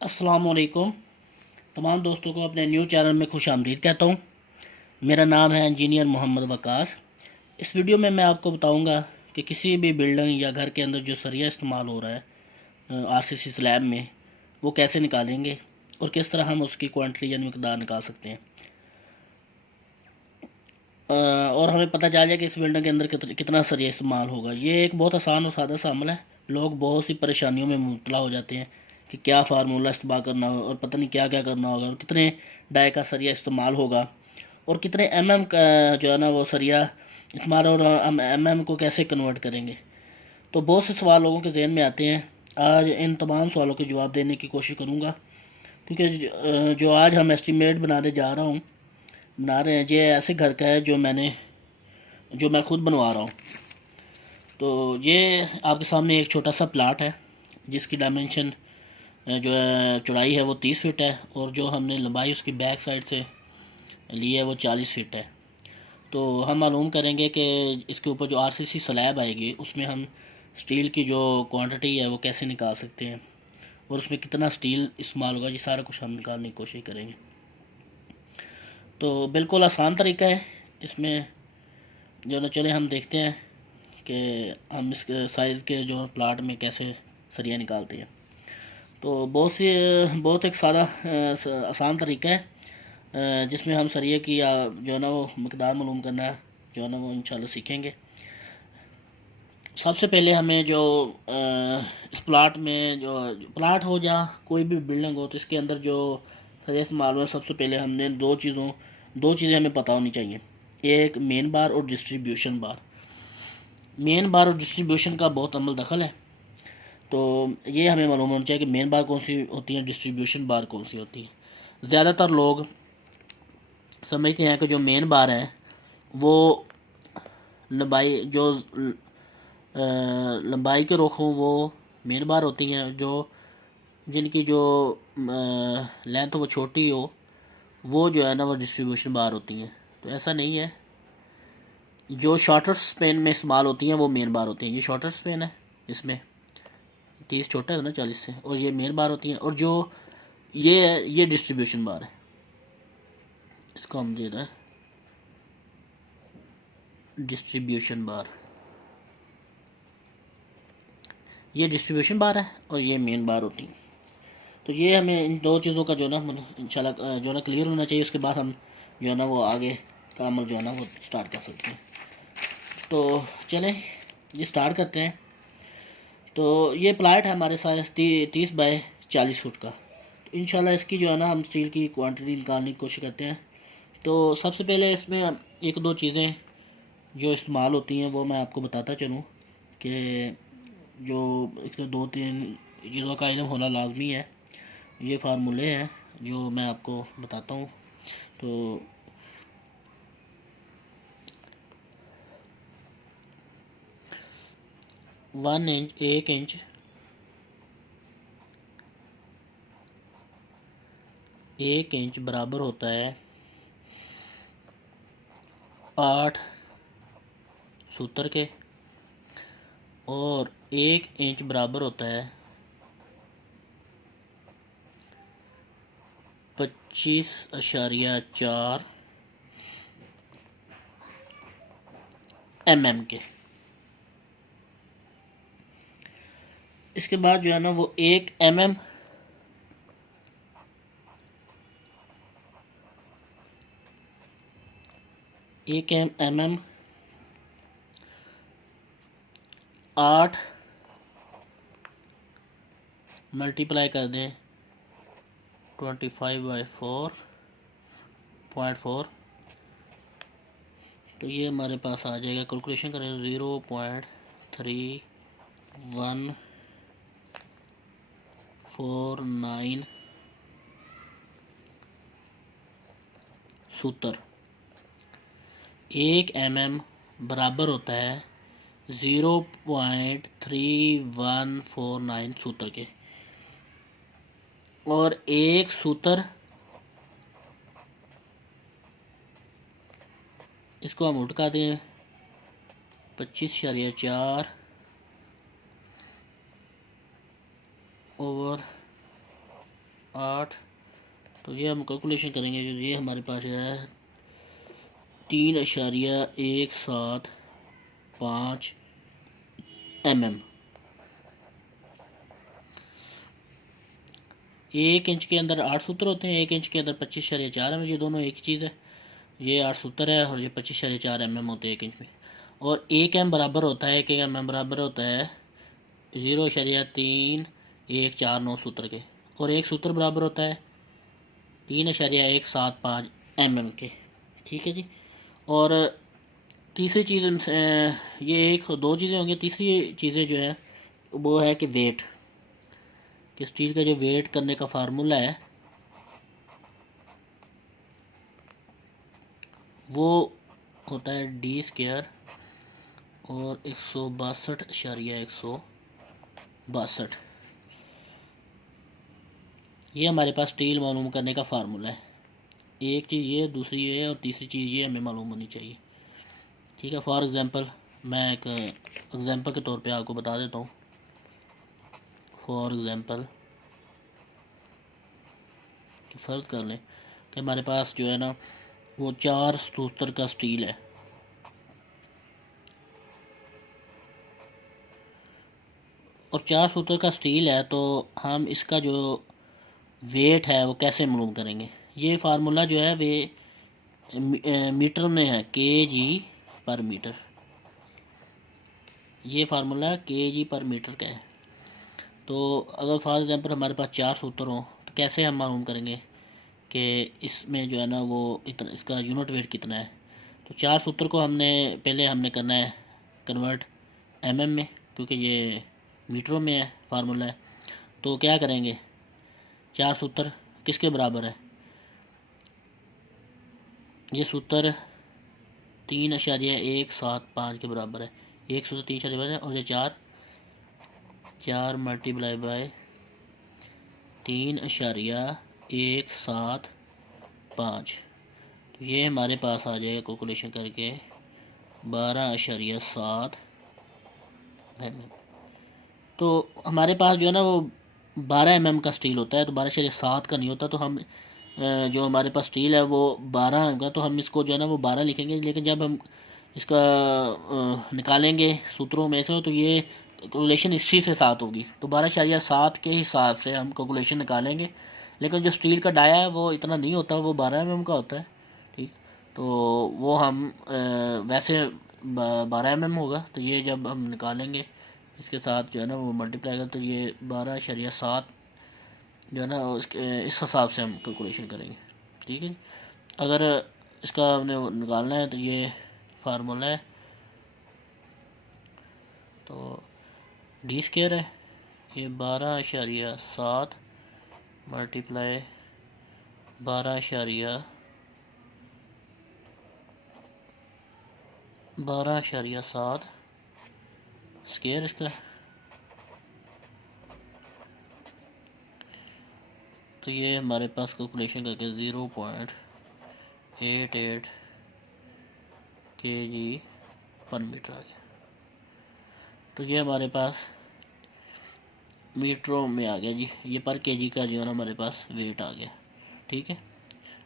अस्सलामुअलैकुम। तमाम दोस्तों को अपने न्यू चैनल में खुश आमदीद कहता हूँ। मेरा नाम है इंजीनियर मोहम्मद वकास। इस वीडियो में मैं आपको बताऊँगा कि किसी भी बिल्डिंग या घर के अंदर जो सरिया इस्तेमाल हो रहा है आरसीसी स्लैब में, वो कैसे निकालेंगे और किस तरह हम उसकी क्वांटिटी यानी मकदार निकाल सकते हैं। और हमें पता चल जाए कि इस बिल्डिंग के अंदर कितना सरिया इस्तेमाल होगा। ये एक बहुत आसान और सादा सा अमल है। लोग बहुत सी परेशानियों में मुब्तला हो जाते हैं कि क्या फार्मूला इस्तेमाल करना हो और पता नहीं क्या क्या करना होगा और कितने डाई का सरिया इस्तेमाल होगा और कितने एमएम का जो है ना वो सरिया इस्तेमाल, और हम एमएम को कैसे कन्वर्ट करेंगे। तो बहुत से सवाल लोगों के जहन में आते हैं। आज इन तमाम सवालों के जवाब देने की कोशिश करूँगा, क्योंकि जो आज हम एस्टीमेट बना रहे हैं, ये ऐसे घर का है जो मैं खुद बनवा रहा हूँ। तो ये आपके सामने एक छोटा सा प्लाट है जिसकी डायमेंशन जो है चौड़ाई है वो 30 फीट है, और जो हमने लंबाई उसकी बैक साइड से ली है वो 40 फीट है। तो हम मालूम करेंगे कि इसके ऊपर जो आरसीसी स्लैब आएगी उसमें हम स्टील की जो क्वांटिटी है वो कैसे निकाल सकते हैं और उसमें कितना स्टील इस्तेमाल होगा। ये सारा कुछ हम निकालने की कोशिश करेंगे। तो बिल्कुल आसान तरीका है इसमें जो ना, चले हम देखते हैं कि हम इस साइज़ के जो प्लाट में कैसे सरिया निकालते हैं। तो बहुत एक सादा आसान तरीका है जिसमें हम सरिये की जो है ना वो मकदार मालूम करना जो है ना वो इंशाल्लाह सीखेंगे। सबसे पहले हमें जो इस प्लाट में जो प्लाट हो या कोई भी बिल्डिंग हो, तो इसके अंदर जो सरिया इस्तेमाल हो, सबसे पहले हमने दो चीज़ें हमें पता होनी चाहिए। एक मेन बार और डिस्ट्रीब्यूशन बार। मेन बार और डिस्ट्रीब्यूशन का बहुत अमल दखल है। तो ये हमें मालूम होना चाहिए कि मेन बार कौन सी होती है, डिस्ट्रीब्यूशन बार कौन सी होती है। ज़्यादातर लोग समझते हैं कि जो मेन बार है वो लंबाई जो लंबाई के रुख हों वो मेन बार होती हैं, जो जिनकी जो लेंथ वो छोटी हो वो जो है ना वो डिस्ट्रीब्यूशन बार होती हैं। तो ऐसा नहीं है। जो शॉर्टर स्पेन में इस्तेमाल होती हैं वो मेन बार होती हैं। ये शॉर्टर स्पेन है, इसमें 30 छोटा है ना 40 से, और ये मेन बार होती हैं। और जो ये है ये डिस्ट्रीब्यूशन बार है। इसको हम दे रहे हैं डिस्ट्रीब्यूशन बार। ये डिस्ट्रीब्यूशन बार है और ये मेन बार होती है। तो ये हमें इन दो चीज़ों का जो ना इंशाल्लाह जो ना क्लियर होना चाहिए। उसके बाद हम जो है ना वो आगे का अमल जो है ना वो स्टार्ट कर सकते हैं। तो चलें ये स्टार्ट करते हैं। तो ये प्लाट है हमारे साथ 30 बाय 40 फुट का। तो इंशाल्लाह इसकी जो है ना हम स्टील की क्वांटिटी निकालने की कोशिश करते हैं। तो सबसे पहले इसमें एक दो चीज़ें जो इस्तेमाल होती हैं वो मैं आपको बताता चलूँ कि जो इसके दो तीन चीज़ों का इल्म होना लाजमी है। ये फार्मूले हैं जो मैं आपको बताता हूँ। तो 1 इंच 1 इंच 1 इंच बराबर होता है 8 सूत्र के, और 1 इंच बराबर होता है 25.4 mm के। इसके बाद जो है ना वो 1 mm 8 मल्टीप्लाई कर दें 25/4.4, तो ये हमारे पास आ जाएगा। कैलकुलेशन करें 0.3149 सूत्र। 1 mm बराबर होता है 0.3149 सूत्र के, और एक सूत्र इसको हम उल्टा दें 25.4 ओवर 8, तो ये हम कैलकुलेशन करेंगे। जो ये हमारे पास है 3.175 mm। 1 इंच के अंदर 8 सूत्र होते हैं, 1 इंच के अंदर 25.4 mm। ये दोनों एक ही चीज़ है, ये 8 सूत्र है और ये 25.4 mm होते हैं 1 इंच में। और 1 m बराबर होता है, 1 m बराबर होता है 0.3149 सूत्र के, और एक सूत्र बराबर होता है 3.175 mm के। ठीक है जी। और तीसरी चीज़ ये एक दो चीज़ें होंगी। तीसरी चीज़ें जो है वो है कि वेट, कि स्टील का जो वेट करने का फार्मूला है वो होता है d² और 162.162। ये हमारे पास स्टील मालूम करने का फार्मूला है। एक चीज़ ये, दूसरी ये, और तीसरी चीज़ ये हमें मालूम होनी चाहिए। ठीक है। फॉर एग्ज़ाम्पल मैं एक एग्ज़ाम्पल के तौर पे आपको बता देता हूँ। फॉर एग्ज़ाम्पल कि फ़र्ज़ कर लें कि हमारे पास जो है ना वो 4 सूत्र का स्टील है, और 4 सूत्र का स्टील है, तो हम इसका जो वेट है वो कैसे मालूम करेंगे। ये फार्मूला जो है वे मीटर में है, kg/मीटर। ये फार्मूला kg/मीटर का है। तो अगर फॉर एग्जांपल हमारे पास 4 सूत्र हों तो कैसे हम मालूम करेंगे कि इसमें जो है ना वो इतना, इसका यूनिट वेट कितना है। तो 4 सूत्र को हमने करना है कन्वर्ट mm में, क्योंकि ये मीटरों में है फार्मूला है। तो क्या करेंगे, 4 सूत्र किसके बराबर है। ये सूत्र 3.175 के बराबर है। एक सूत्र 3 बराबर है, और ये 4 मल्टीप्लाई बाय 3.175। तो ये हमारे पास आ जाएगा कैलकुलेशन करके 12.7 mm। तो हमारे पास जो है ना वो 12 mm का स्टील होता है, तो 12.7 का नहीं होता। तो हम जो हमारे पास स्टील है वो 12 होगा, तो हम इसको जो है ना वो 12 लिखेंगे। लेकिन जब हम इसका निकालेंगे सूत्रों में से, तो ये कैलकुलेशन इसी से 7 होगी। तो 12.7 के हिसाब से हम कैलकुलेशन निकालेंगे। लेकिन जो स्टील का डाया है वो इतना नहीं होता, वो 12 mm का होता है। ठीक, तो वो हम वैसे 12 mm होगा। तो ये जब हम निकालेंगे इसके साथ जो है ना वो मल्टीप्लाई कर, तो ये 12.7 जो है ना उसके इस हिसाब से हम कैलकुलेशन करेंगे। ठीक है। अगर इसका हमने निकालना है तो ये फार्मूला है, तो d² है, ये 12.7 मल्टीप्लाई 12.7 स्क्वायर इसका। तो ये हमारे पास कैलकुलेशन करके 0.88 kg/मीटर आ गया। तो ये हमारे पास मीटरों में आ गया जी। ये पर केजी का जो है ना हमारे पास वेट आ गया। ठीक है।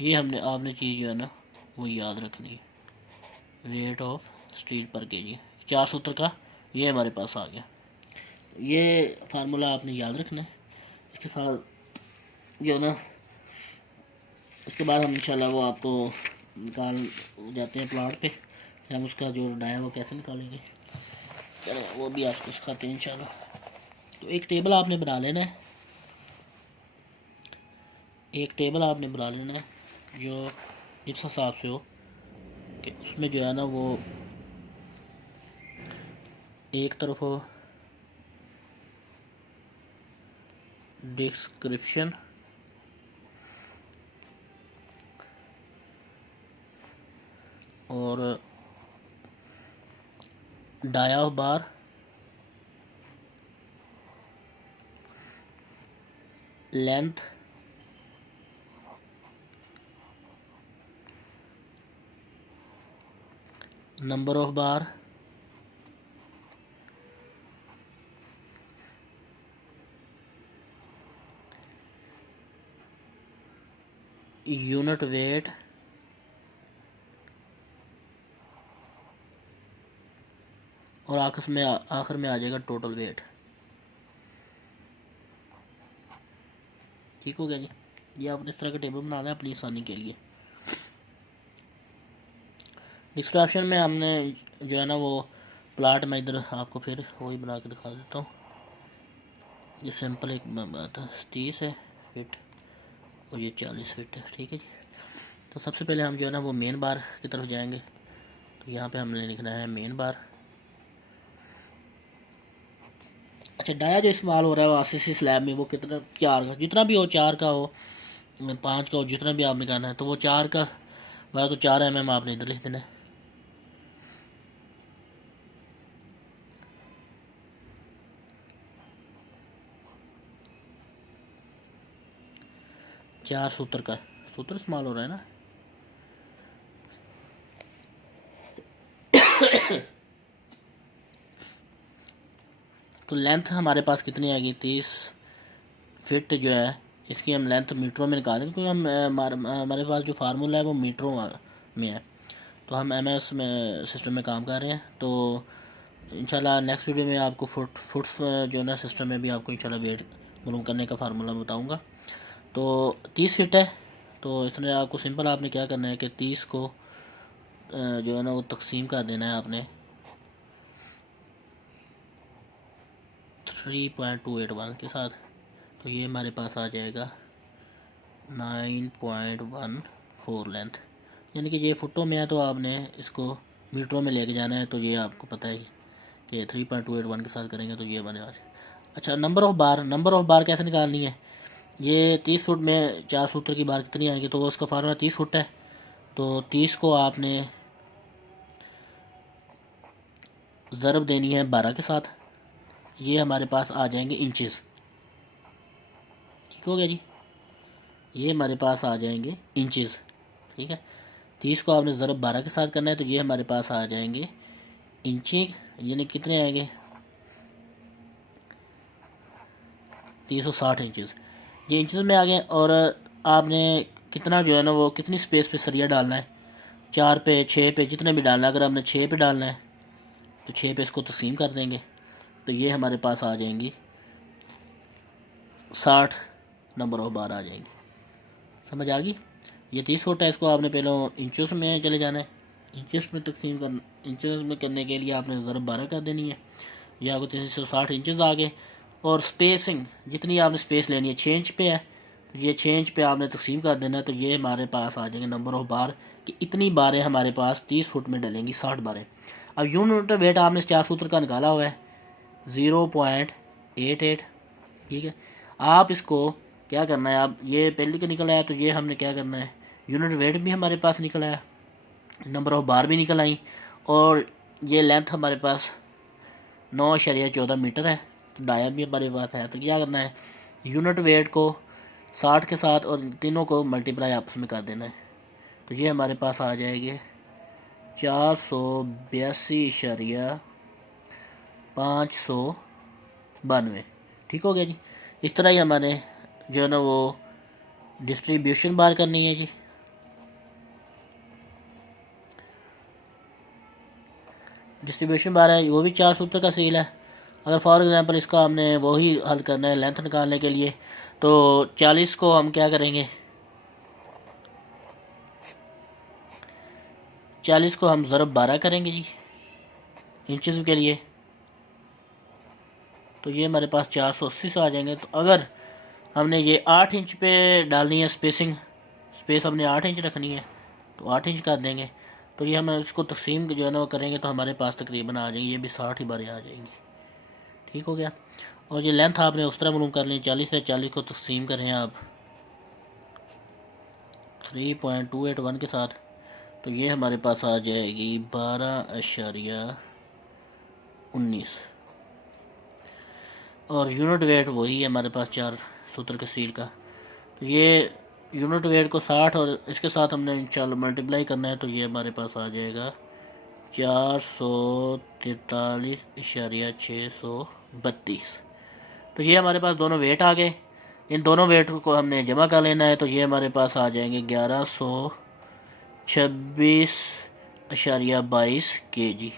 ये आपने चीज़ जो है ना वो याद रखनी है, वेट ऑफ स्टील पर केजी 4 सूत्र का ये हमारे पास आ गया। ये फार्मूला आपने याद रखना है। इसके साथ जो है ना इसके बाद हम इंशाल्लाह वो आपको निकाल जाते हैं प्लाट पे, हम उसका जो डाया वो कैसे निकालेंगे, चलो वो भी आपको सिखाते हैं इंशाल्लाह। तो एक टेबल आपने बना लेना है, जो जिस हिसाब से हो कि उसमें जो है ना वो एक तरफ हो डिस्क्रिप्शन और dia of bar, length, number of bar, unit weight और आखिर में आ जाएगा टोटल वेट। ठीक हो गया जी। ये आपने इस तरह का टेबल बनाना है अपनी आसानी के लिए। नेक्स्ट ऑप्शन में हमने जो है ना वो प्लाट में इधर आपको फिर वही बना के दिखा देता हूँ। ये सिंपल एक बात है, 30 है फिट और ये 40 फिट है। ठीक है जी। तो सबसे पहले हम जो है ना वो मेन बार की तरफ जाएंगे। तो यहाँ पे हमने लिखना है मेन बार। अच्छा, डाया जो इस्तेमाल हो रहा है वो आरसीसी स्लैब में वो कितना, 4 का, जितना भी हो, 4 का हो, 5 का हो, जितना भी आपने कहना है। तो वो 4 का वह तो 4 mm आपने इधर लिख देना है। चार सूत्र का सूत्र इस्तेमाल हो रहा है ना। तो लेंथ हमारे पास कितनी आएगी, 30 फिट जो है इसकी हम लेंथ मीटरों में निकालेंगे, क्योंकि हम हमारे पास जो फार्मूला है वो मीटरों में है। तो हम एमएस में सिस्टम में काम कर रहे हैं। तो इंशाल्लाह नेक्स्ट वीडियो में आपको फुट्स जो है ना सिस्टम में भी आपको इंशाल्लाह वेट मालूम करने का फार्मूला बताऊंगा। तो 30 फिट है। तो इसमें आपको सिंपल आपने क्या करना है कि 30 को जो है ना वो तकसीम कर देना है आपने 3.281 के साथ। तो ये हमारे पास आ जाएगा 9.14 लेंथ, यानी कि ये फुटों में है। तो आपने इसको मीटरों में लेके जाना है। तो ये आपको पता है कि 3.281 के साथ करेंगे तो ये बने आज। अच्छा, नंबर ऑफ बार कैसे निकालनी है। ये 30 फुट में 4 सूत्र की बार कितनी आएगी, तो वो उसका फार्मूला 30 फुट है। तो 30 को आपने ज़रब देनी है 12 के साथ। ये हमारे पास आ जाएंगे इंचेस। ठीक हो गया जी। ये हमारे पास आ जाएंगे इंचेस। ठीक है, 30 को आपने ज़रब 12 के साथ करना है। तो ये हमारे पास आ जाएंगे इंची, यानी कितने आएंगे 360 इंचेस। ये इंचेस में आ गए। और आपने कितना जो है ना वो कितनी स्पेस पे सरिया डालना है, 4 पे 6 पे जितने भी डालना है। अगर आपने 6 पे डालना है तो 6 पे इसको तकसीम कर देंगे। तो ये हमारे पास आ जाएंगी 60 नंबर ऑफ बार आ जाएंगी। समझ आ गई। ये 30 फुट है, इसको आपने पहले इंचेस में चले जाना है। इंचेस में तकसीम कर इंचेस में करने के लिए आपने ज़रब 12 कर देनी है। ये आपको 360 इंचेस आ गए। और स्पेसिंग जितनी आपने स्पेस लेनी है 6 इंच पे है, तो ये 6 इंच पे आपने तकसीम कर देना है। तो ये हमारे पास आ जाएंगे नंबर ऑफ बार कि इतनी बारें हमारे पास 30 फुट में डलेंगी, 60 बारें। अब यूनिट वेट आपने 4 सूत्र का निकाला हुआ है 0.88। ठीक है, आप इसको क्या करना है, आप ये पहले का निकल आया तो ये हमने क्या करना है, यूनिट वेट भी हमारे पास निकल आया, नंबर ऑफ बार भी निकल आई, और ये लेंथ हमारे पास 9.14 मीटर है। तो डाया भी हमारे पास है। तो क्या करना है, यूनिट वेट को 60 के साथ और तीनों को मल्टीप्लाई आपस में कर देना है। तो ये हमारे पास आ जाएगी 482,592। ठीक हो गया जी। इस तरह ही हमारे जो है ना वो डिस्ट्रीब्यूशन बार करनी है जी। डिस्ट्रीब्यूशन बार है वो भी 4 सूत्र का सील है। अगर फॉर एग्जांपल इसका हमने वही हल करना है लेंथ निकालने के लिए, तो 40 को हम क्या करेंगे, 40 को हम ज़रब 12 करेंगे जी इंचेस के लिए। तो ये हमारे पास 480 से आ जाएंगे। तो अगर हमने ये 8 इंच पे डालनी है स्पेसिंग, स्पेस हमने 8 इंच रखनी है तो 8 इंच कर देंगे। तो ये हम इसको तकसीम जो है ना वो करेंगे तो हमारे पास तकरीबन आ जाएंगी, ये भी 60 ही बारें आ जाएंगी। ठीक हो गया। और ये लेंथ आपने उस तरह मालूम कर ली, 40 से 40 को तकसीम करें आप 3.281 के साथ। तो ये हमारे पास आ जाएगी 12.19। और यूनिट वेट वही है हमारे पास 4 सूत्र के सील का। तो ये यूनिट वेट को 60 और इसके साथ हमने इंशाल्लाह मल्टीप्लाई करना है। तो ये हमारे पास आ जाएगा 443,632। तो ये हमारे पास दोनों वेट आ गए। इन दोनों वेट को हमने जमा कर लेना है। तो ये हमारे पास आ जाएंगे 1126.22 kg।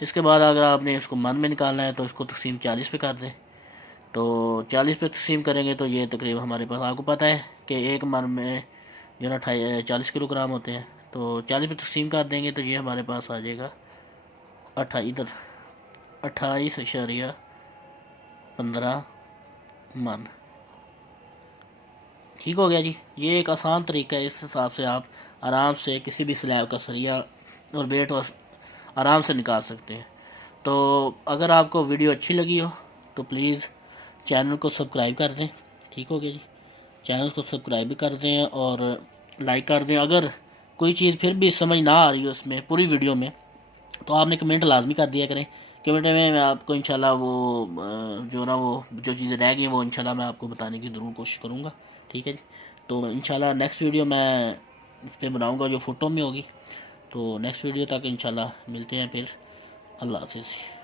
इसके बाद अगर आपने इसको मन में निकालना है तो इसको तकसीम 40 पे कर दें। तो 40 पे तकसीम करेंगे तो ये तकरीबन हमारे पास, आपको पता है कि एक मन में जो ना 40 किलोग्राम होते हैं। तो 40 पे तकसीम कर देंगे तो ये हमारे पास आ जाएगा 28.15 मन। ठीक हो गया जी। ये एक आसान तरीका है, इस हिसाब से आप आराम से किसी भी स्लैब का सरिया और वेट आराम से निकाल सकते हैं। तो अगर आपको वीडियो अच्छी लगी हो तो प्लीज़ चैनल को सब्सक्राइब कर दें। ठीक हो गया जी, चैनल को सब्सक्राइब भी कर दें और लाइक कर दें। अगर कोई चीज़ फिर भी समझ ना आ रही हो उसमें पूरी वीडियो में तो आपने कमेंट लाजमी कर दिया करें। कमेंट में मैं आपको इंशाल्लाह वो जो चीज़ें रह गई वो इंशाल्लाह मैं आपको बताने की ज़रूर कोशिश करूँगा। ठीक है जी। तो इंशाल्लाह नेक्स्ट वीडियो मैं इस पर बनाऊँगा जो फ़ोटो में होगी। तो नेक्स्ट वीडियो तक इंशाल्लाह मिलते हैं फिर। अल्लाह हाफिज़।